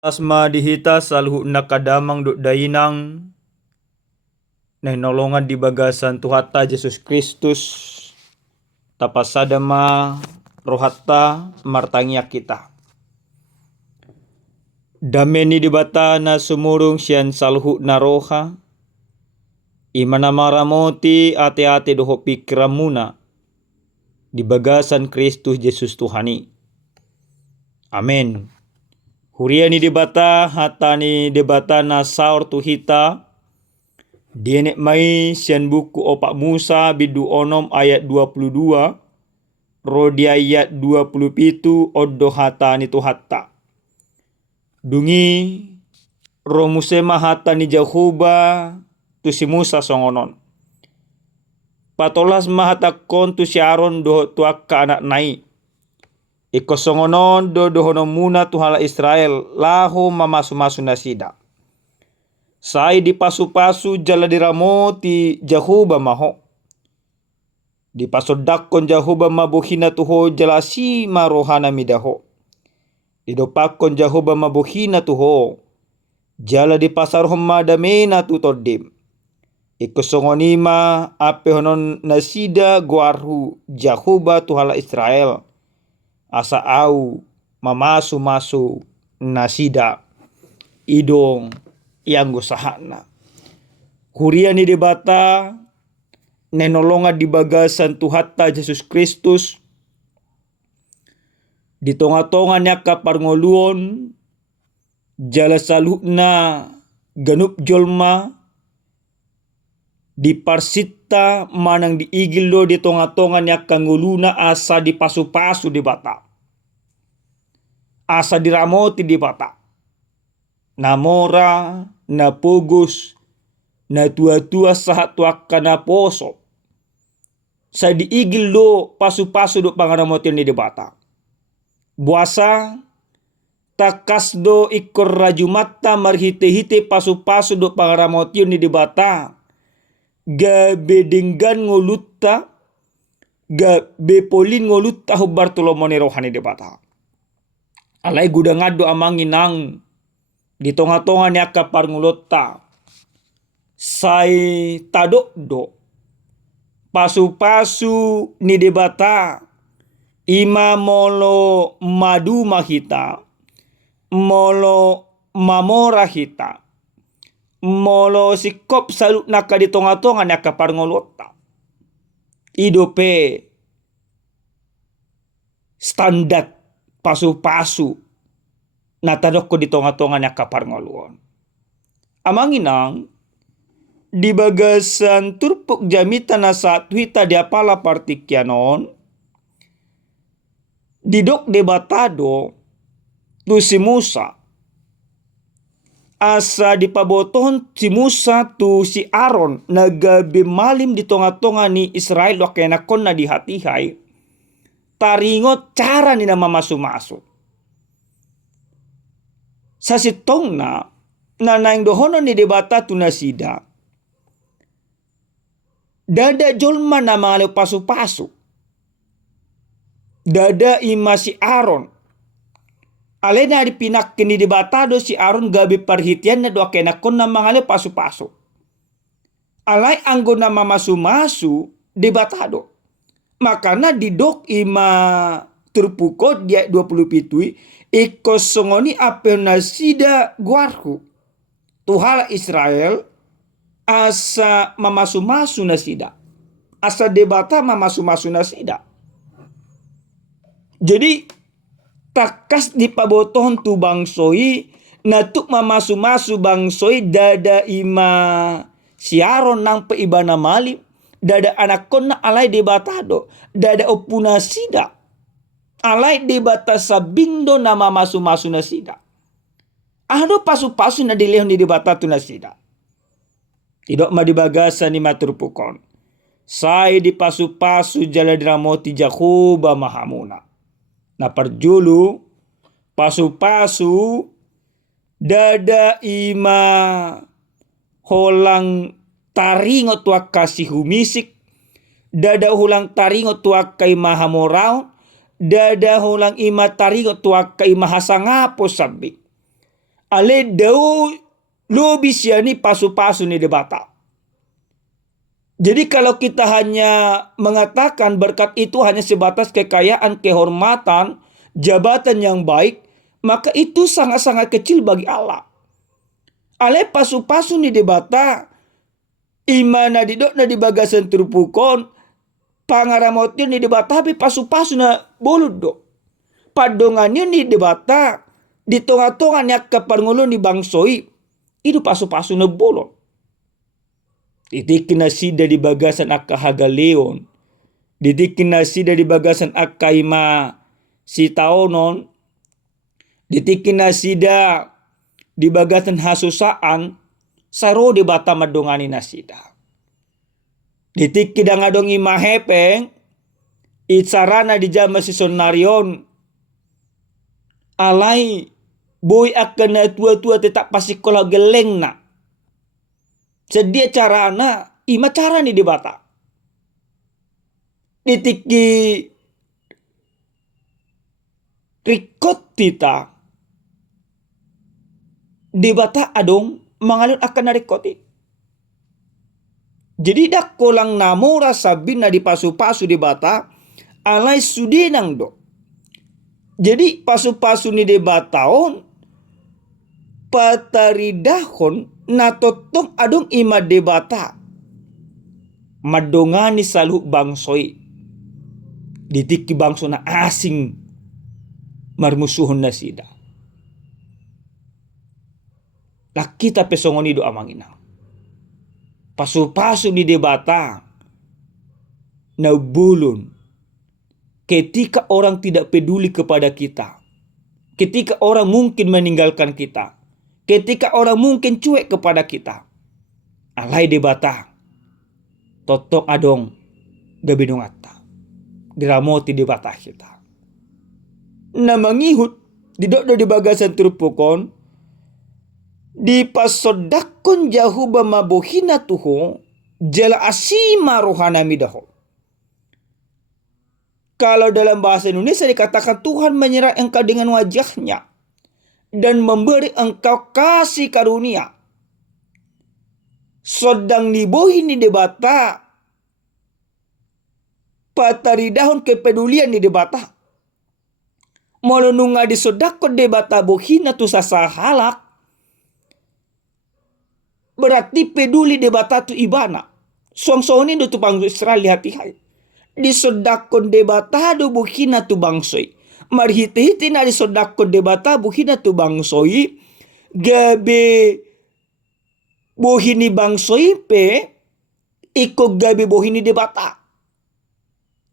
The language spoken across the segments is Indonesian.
Asma dihita salhu nakadamang do dainang na nolongan di bagasan Tuhata Yesus Kristus tapasadama rohatta martangya kita. Dameni di bata na sumurung siyan salhu na roha imana maramoti ate-ate doho pikramuna di bagasan Kristus Yesus Tuhani. Amen. Huriani debata hatani debata na saur tuhita dienek mai sian buku opak Musa bidu onom ayat 22 rodi ayat 27 oddo hatani tuhatta. Dungi romusema hatani Jahuba tu si Musa songonon. Patolas mahata kon tu si Aaron doho tuakka anak nai. Iko songonon do dohono muna tuhala Israel laho mamasu-masu nasida. Sai di pasu-pasu jala diramoti Jahuba maho. Di pasodakon Jahuba mabuhina tuho jala si marohana midaho. Di dopakon Jahuba mabuhina tuho jala di pasar homadamena tutodim. Iko songonima ape honon nasida guarhu Jahuba tuhala Israel. Asa au mamasu-masu nasida idong yang gusahana. Kuriani debata nenolonga di bagasan Tuhata Yesus Kristus di tonga-tonga nya kaparngoluon jala salukna ganup jolma di parsita manang di igilo di tonga-tonga nya kanguluna asa di pasu-pasu di bata. Asa diramoti di bata. Namora, na pugus, na tua-tua sahat tuakka na poso. Sa di igilo pasu-pasu do pangaramotin di bata. Buasa takas do ikor rajumatta marhite-hite pasu-pasu do pangaramotin di bata. Ga bedenggan ngolutta ga bepolin ngolutta hu Bartolomone rohani debata. Alai gudangado amanginang di tonga-tonga ni akapar ngulotta sai tadok do pasu-pasu ni debata ima molo madu mahita molo mamora hita molo sikop saluk naka di tonga-tonga ni akapar ngolota. Idope standar pasu-pasu natadok ko di tonga-tonga ni akapar ngoluon. Amanginang di bagasan turpuk jamita na satwita di apala partikyanon didok debatado tu si Musa. Asa dipaboton si Musa tu si Aaron nagabi malim di tonga-tonga ni Israel wakenakon na dihatihay taringot cara ni na mamasu-masu. Sa sitong na naing dohono ni debata tu nasida dada jolma na mga pasu-pasu dada ima si Aaron alena di pinak kini debatado si Aaron gabi perhitian na doa kenakon na mga pasu-pasu. Alay anggo na mamasu-masu debatado. Makana didok ima turpukot dia 27 ikosongoni ape nasida guarku. Tuhala Israel asa mamasu-masu nasida. Asa debata mamasu-masu nasida. Jadi takas di paboton tu bangsoi natuk mamasu-masu bangsoi dada ima siaron nang peibana mali dada anakon na alai debatado dada opuna sida alai debata sabindo na mamasu-masu na sida ado pasu-pasu na dilehon di debata tu na sida tidak madibagasa ni maturpukon sai di pasu-pasu jala dramoti Jahuba mahamuna. Na parjulu pasu-pasu dada ima holang taringot tuak kasih humisik dada hulang taringot tuak kay mahamorao dada hulang ima taringot tuak kay mahasangapo sabi Ale dau lobi siani pasu-pasu ni debata. Jadi kalau kita hanya mengatakan berkat itu hanya sebatas kekayaan, kehormatan, jabatan yang baik, maka itu sangat-sangat kecil bagi Allah. Ale pasu-pasu ni debata, imana didok na di bagasan terpukon, pangaramotnya ni debata, tapi pasu-pasu na bolut do. Padongannya ni debata, di tengah-tengah ni kaparngulun ni bangsoi, itu pasu-pasu na bolot. Ditikin na sida di bagasan akka hagaleon. Ditikin na sida di bagasan akka ima si taonon. Ditikin na sida di bagasan hasusaan. Saro di bata madongani na sida. Ditikin na ngadong ima hepeng. Itsarana di jama si sonarion. Alay boy akan na tua-tua tetap pasikola geleng na. Sedia carana, ima cara ni debata. Ditiki rikot tita. Debata adong mangalun akan narikoti. Jadi dak kolang namo rasabin na di pasu-pasu debata. Alay sudinang do. Jadi pasu-pasu ni debataon. Pataridahon na totong adong ima debata. Madongani salu bangsoi. Ditiki bangso na asing marmusuhon na sida. Lakita pesongoni do amang inang. Pasu-pasu di debata. Na bulun. Ketika orang tidak peduli kepada kita. Ketika orang mungkin meninggalkan kita. Ketika orang mungkin cuek kepada kita. Alay debata. Totok adong gabinong atta. Diramoti debata kita. Na mangihut. Didok di bagasan terpukon. Di pasodakon jahuba mabuhina tuho. Jala asima rohana midaho. Kalau dalam bahasa Indonesia dikatakan Tuhan menyerah engkau dengan wajahnya. Dan memberi engkau kasih karunia. Sodang nibohi ni debata. Pataridahon kepedulian ni debata. Molonunga di sodakon debata bohina tu sasahalak. Berarti peduli debata tu ibana. Suang-suang ini tu bangsa Israel lihat-lihat. Di sodakon debata do bohina tu bangsoi. Marhiti-hiti na di sodakon debata buhina tu bangsoi. Gabi bohini bangsoi pe. Iko gabi bohini debata.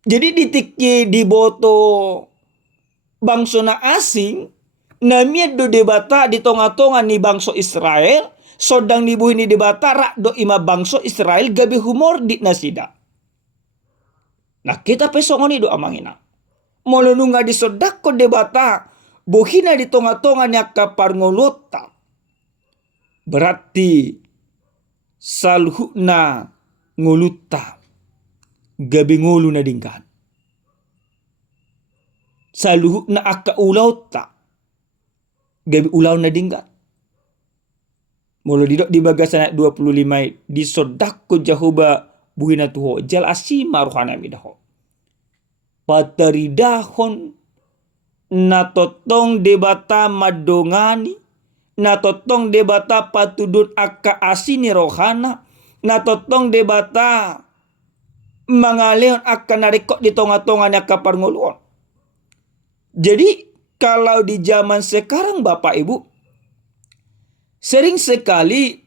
Jadi ditiki di boto bangso na asing. Namiad do debata di tonga-tonga ni bangso Israel. Sodang ni bohini debata rak do ima bangso Israel gabi humor di nasida. Nah kita pesongoni do amangina. Molonunga di sodako debata. Bohina di tonga-tonga niya kaparngolota. Berarti salhuna nguluta. Gabi ngulu na dingkan. Salhuna akka ulaw ta. Gabi ulaw na dingkan. Molo didok di bagasan ayat 25. Di sodako jahuba buhina tuho. Jal asima rohana midaho. Pataridahon na totong debata madongani. Na totong debata patudun akka asini rohana. Na totong debata mangaleon akka narikot di tonga-tonga na kaparnguluon. Jadi kalau di zaman sekarang Bapak Ibu. Sering sekali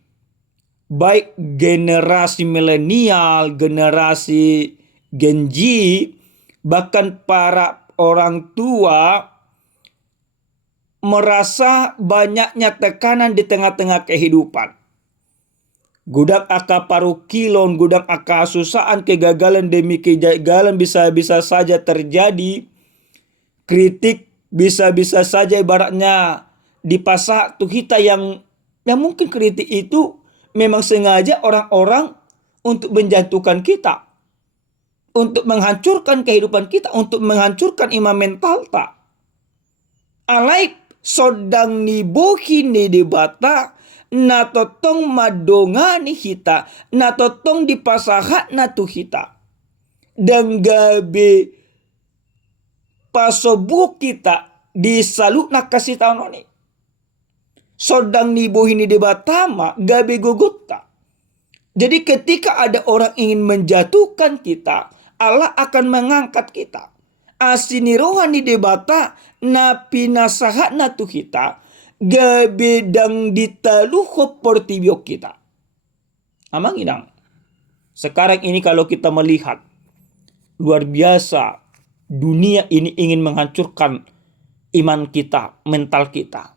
baik generasi milenial, generasi Gen Z. Bahkan para orang tua merasa banyaknya tekanan di tengah-tengah kehidupan. Gudang aka parukilon, gudang aka susaan, kegagalan demi kegagalan bisa-bisa saja terjadi. Kritik bisa-bisa saja ibaratnya dipasak tuh kita yang mungkin kritik itu memang sengaja orang-orang untuk menjatuhkan kita. Untuk menghancurkan kehidupan kita. Untuk menghancurkan iman mental tak. Alai sodang ni buhi ni debata na totong madongani hita, na totong dipasahat na tu hita. Dan gabi pasobuk kita disalut na kasih tahu ni. Sodang ni buhi ni debatama gabi gugutta. Jadi ketika ada orang ingin menjatuhkan kita, Allah akan mengangkat kita. Asini rohani debata na pinasahat na tu kita gabi dang ditaluho portibio kita. Amang inang. Sekarang ini kalau kita melihat luar biasa dunia ini ingin menghancurkan iman kita, mental kita.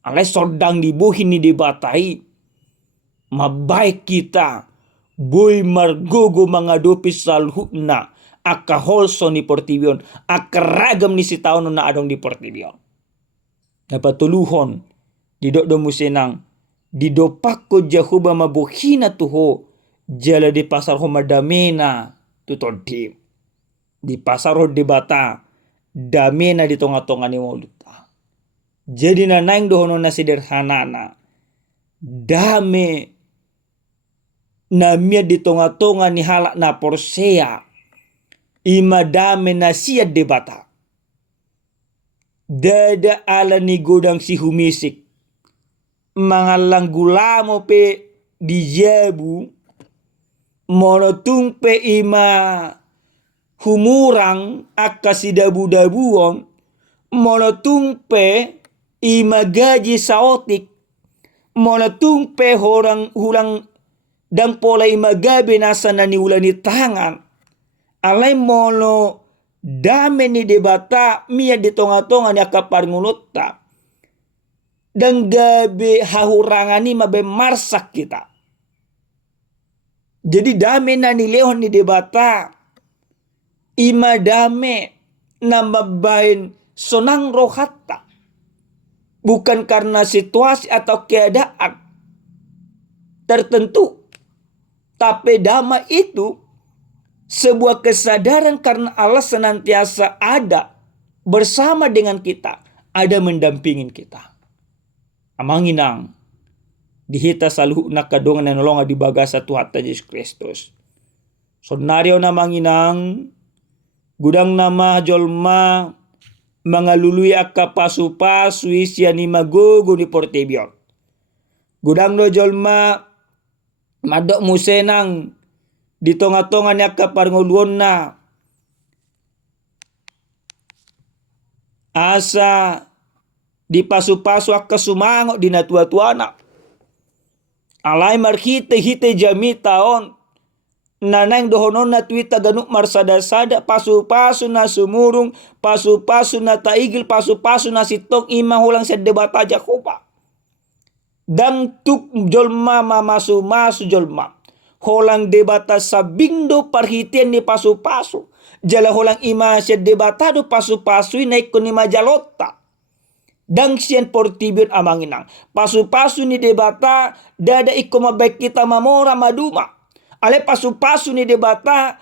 Alai sodang dibuhin ni dibatai mabaik kita boy margogo mengadopi salhuna aka holso ni portibion aka ragam ni si taon na adong di portibion. Napatuluhon didok do musenang didopak ko jahuba mabuhina tuho jala di pasar ho madamena tutodim di pasar ho di bata damena di tonga-tonga ni moluta. Jadi nanaing dohono na sederhanana dame namia di tonga-tonga ni halak na porsea ima dame na siya debata. Dada ala ni godang si humisik mga langgulamo pe di jabu monotung pe ima humurang akka si dabu-dabuon monotung pe ima gaji saotik monotung pe hulang dan pola ima gabi nasa na niulani tangan alay mono dame ni debata mia di tonga-tonga ni akapar ngulutta dan gabi hahurangan ni mabe marsak kita. Jadi dame na ni lehon ni debata ima dame na mabain sonang rohatta bukan karena situasi atau keadaan tertentu, tapi dama itu sebuah kesadaran karena Allah senantiasa ada bersama dengan kita, ada mendampingin kita. Amanginang dihita saluh na kadongan na nolonga di bagasa Tuhan Yesus Kristus. Sonaryo na manginang gudang nama jolma mangalului akka pasu-pasu isya ni magugo ni portebion. Gudang do jolma madok musenang di tonga-tonga ni akka parnguluon na asa di pasu-pasu akka sumango di natua-tuana. Alay marhite-hite jami taon nanang dohonon na tuita ganuk marsada-sada pasu-pasu na sumurung pasu-pasu na taigil pasu-pasu na sitong ima hulang sa debata jakoba. Dan tuk jolma mamasu-masu jolma holang debata sabindo parhitian ni pasu-pasu jala holang ima sa debata do pasu-pasu naik ko ni majalota. Dang siyan portibion amanginang pasu-pasu ni debata dada iko mabaik kita mamora maduma. Ale pasu-pasu ni debata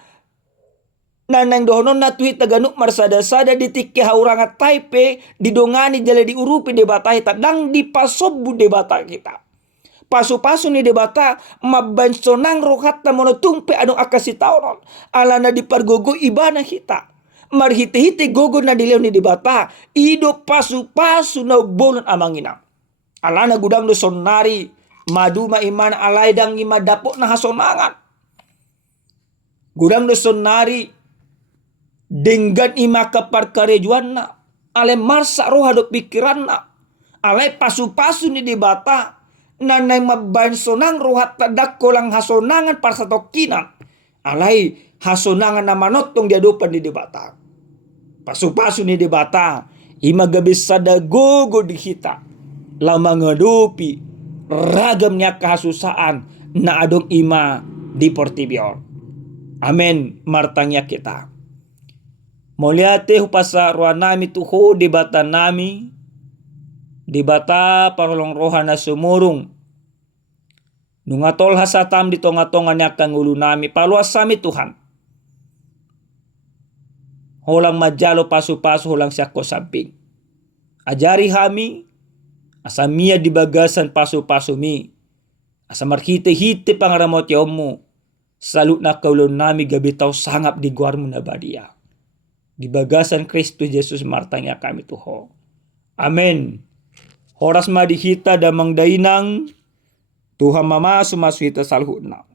nanang dohonon na tuhi taganuk marsada-sada ditike hauranga taipe didongani jala diurupi debata hita dang dipasobu debata kita. Pasu-pasu ni debata mabansonang rohatta monotumpe adong akasitaunon alana dipargogo ibana kita. Marhiti-hiti gogo na dilew ni debata ido pasu-pasu na bolon amanginang. Alana gudang do sonari maduma iman alay dang ima dapok na hasonangan. Gudang do sonari denggan ima kapar karejuan na ale marsa roha do pikiran na alay pasu-pasu ni debata nanay mabayan sonang roha tadak kolang hasonangan para sa tokinan alay hasonangan na manotong diadupan di debata. Pasu-pasu ni debata ima gabis sada gogo di kita lamang ngadupi ragam niya kahasusaan na adong ima di portibion. Amen martangya kita. Moliate hupasa ruan nami tuho debata nami debata parolong roha na sumurung nungatol hasatam di tonga-tonga niya kang ulu nami paluas sami Tuhan. Holang majalo pasu-pasu holang siya ko samping. Ajari kami, asa mia di bagasan paso-paso mi. Asa marhite-hite pangaramot yaomu. Salut na kaulon nami gabitaw sangap di guarmu na badia. Di bagasan Kristus Yesus martanya kami tuho. Amen. Horas madihita damang dainang Tuhan mama sumaswita salhuna.